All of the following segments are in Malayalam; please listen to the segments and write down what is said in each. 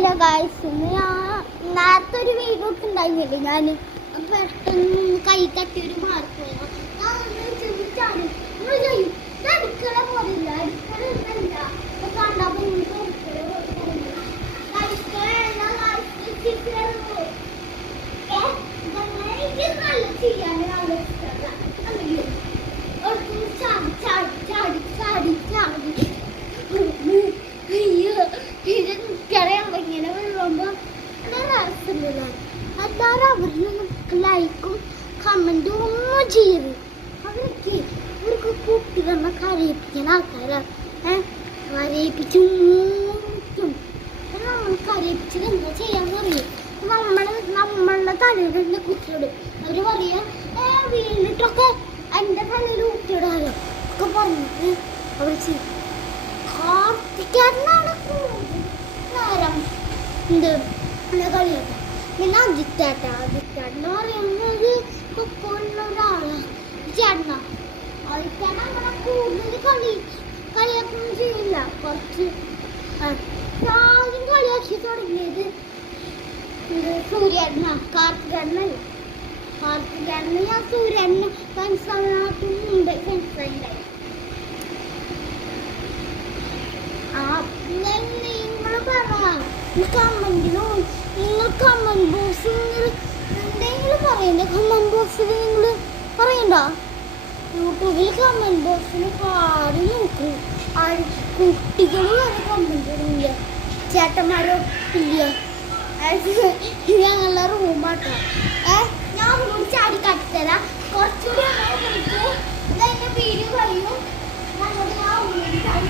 ഹലോ ഗായ്സ്, ഞാൻ നേരത്തെ ഒരു വീഡിയോ ഒക്കെ ഉണ്ടായിരുന്നില്ലേ, ഞാൻ പെട്ടെന്ന് കൈ തട്ടിയൊരു മാർക്ക് അടുക്കള പോലില്ല, അടുക്കള ഇല്ല കണ്ടപ്പോ നല്ല ചെയ്യാൻ നല്ല ചാടി ചാടി ചാടി ചാടി ചാടി ഇങ്ങനെ വെള്ളുമ്പോ രസമില്ല. എല്ലാവരും അവരിൽ ലൈക്കും കമന്റും ഒന്നും ചെയ്യരുത്. അവർക്ക് കുട്ടികളെ കരയിപ്പിക്കുന്ന ആൾക്കാരാണ്. കരയിപ്പിച്ചും നമ്മൾ കരയിപ്പിച്ചത് എന്താ ചെയ്യാന്ന് പറയും. നമ്മളുടെ തലയിലുള്ള കുട്ടിയോട് അവര് പറയാ വീണിട്ടൊക്കെ എന്റെ തലയിൽ കുട്ടിയോടാലോ ഒക്കെ പറഞ്ഞിട്ട് അവർ കാർത്തിക്കാരനാണ് നേരം എന്ത് കളിയാട്ടം. പിന്നെ അജിത്തേട്ടൻ പറയുന്നത് കൊക്കോള്ള ഒരാളാണ് ചേട്ടന. അതിക്കാൻ അങ്ങനെ കൂടുതൽ കളിയാക്കൊന്നും ചെയ്യില്ല. കുറച്ച് ആദ്യം കളിയാക്കി തുടങ്ങിയത് സൂര്യേട്ടന, കാർത്തികേട്ടനല്ല. കാർത്തികേട്ടന് ഞാൻ സൂര്യേട്ടന് ഫ്രണ്ട്സായിട്ട് ഫ്രണ്ട്സായി. നിങ്ങൾ കമന്റിനോ നിങ്ങൾ കമന്റ് ബോക്സിൽ എന്തെങ്കിലും പറയണ്ടേ? കമന്റ് ബോക്സിൽ നിങ്ങൾ പറയണ്ട. യൂട്യൂബിൽ കമന്റ് ബോക്സിൽ പാടി നോക്കും. കുട്ടികൾ വരെ കമന്റ് ഇല്ല, ചേട്ടന്മാരോ ഇല്ല. ഞങ്ങളുടെ റൂമാട്ടോ. ഞാൻ റൂം ചാടി കട്ടിത്തരാം. കുറച്ചുകൂടി ഇതെന്റെ വീഡിയോ കഴിയും. ഞങ്ങളുടെ ആ റൂമിൽ ചാടി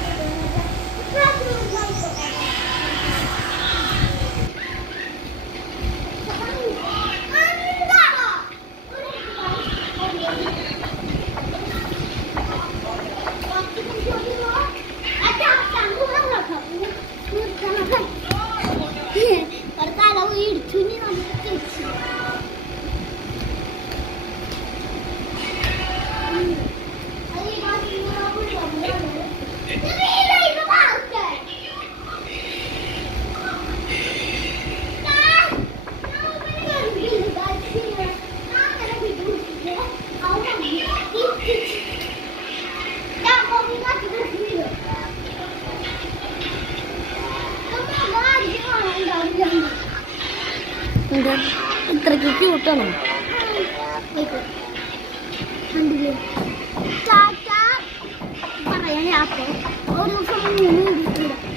ഇത്രയ്ക്ക് ക്യൂട്ടാണോ? പറയാനേ അപ്പൊ ഒരു ദിവസം